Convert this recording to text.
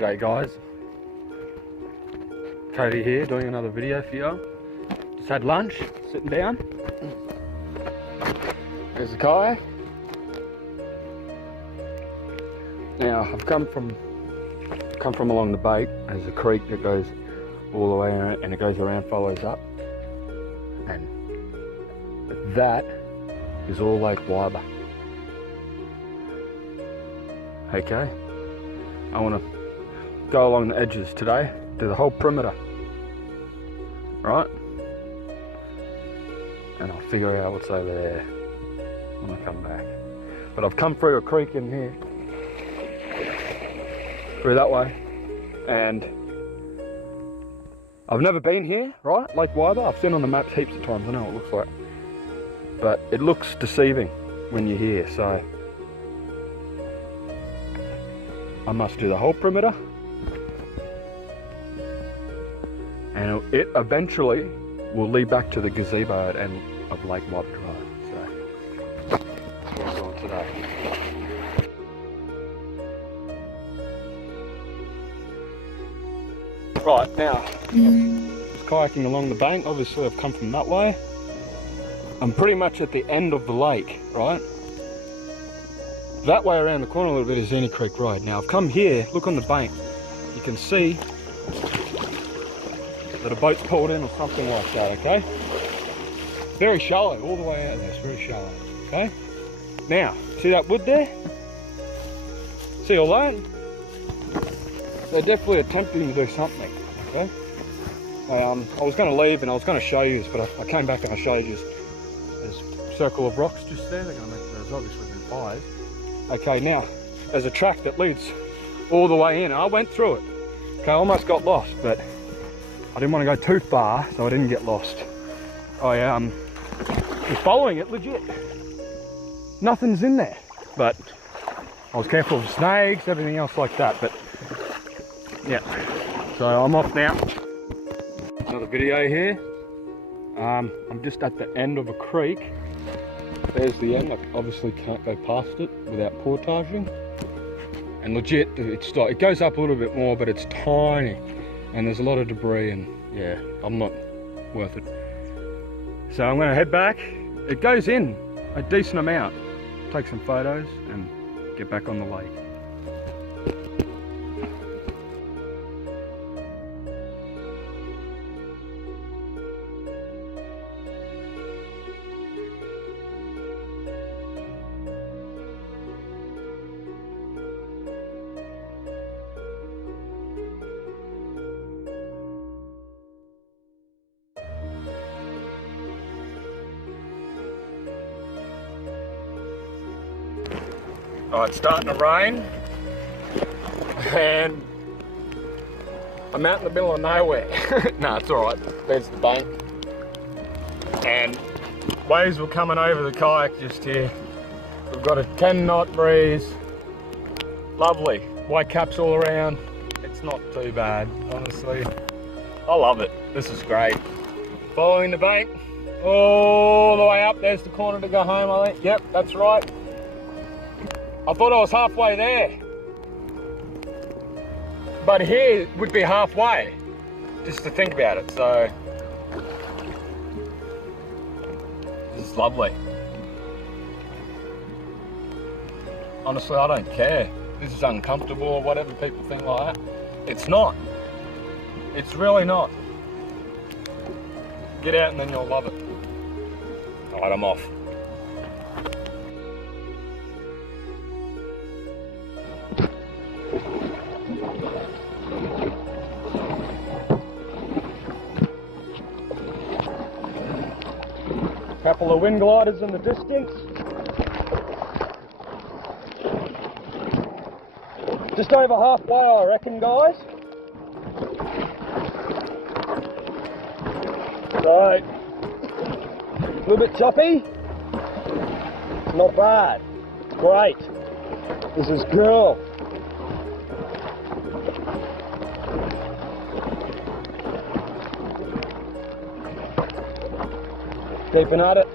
G'day guys, Cody here doing another video for you. Just had lunch, sitting down. There's the kayak. Now I've come from along the bank. There's a creek that goes all the way around, and it goes around, follows up, and that is all Lake Weyba. Okay, I want to go along the edges today, do the whole perimeter, right? And I'll figure out what's over there when I come back. But I've come through a creek in here, through that way, and I've never been here, right? Lake Weyba, I've seen on the maps heaps of times, I know what it looks like. But it looks deceiving when you're here, so I must do the whole perimeter, and it eventually will lead back to the gazebo at end of Lake Weyba Drive. So that's what I'm doing today. Right, now, just kayaking along the bank. Obviously I've come from that way. I'm pretty much at the end of the lake, right? That way around the corner a little bit is Zenny Creek Road. Now I've come here, look on the bank. You can see that a boat's pulled in or something like that, okay? Very shallow, all the way out there, it's very shallow, okay? Now, see that wood there? See all that? They're definitely attempting to do something, okay? I was going to leave and I was going to show you this, but I came back and I showed you. There's a circle of rocks just there. They're going to make those obviously been fires. Okay, now there's a track that leads all the way in. I went through it. Okay, I almost got lost, but I didn't want to go too far, so I didn't get lost. I was following it legit. Nothing's in there, but I was careful of snakes, everything else like that. But yeah, so I'm off now. Another video here. I'm just at the end of a creek. There's the end. I obviously can't go past it without portaging. And legit, it goes up a little bit more, but it's tiny. And there's a lot of debris, and yeah, I'm not worth it. So I'm gonna head back. It goes in a decent amount. Take some photos and get back on the lake. Oh, it's starting to rain, and I'm out in the middle of nowhere. No, it's alright, there's the bank. And waves were coming over the kayak just here. We've got a 10-knot breeze. Lovely, white caps all around. It's not too bad, honestly. I love it, this is great. Following the bank, all the way up, there's the corner to go home, I think. Yep, that's right. I thought I was halfway there, but here would be halfway, just to think about it. So this is lovely. Honestly, I don't care. This is uncomfortable or whatever people think like that. It's not. It's really not. Get out and then you'll love it. All right, I'm off. Couple of wind gliders in the distance. Just over halfway, I reckon, guys. So, a little bit choppy. Not bad. Great. This is cool. Keeping at it.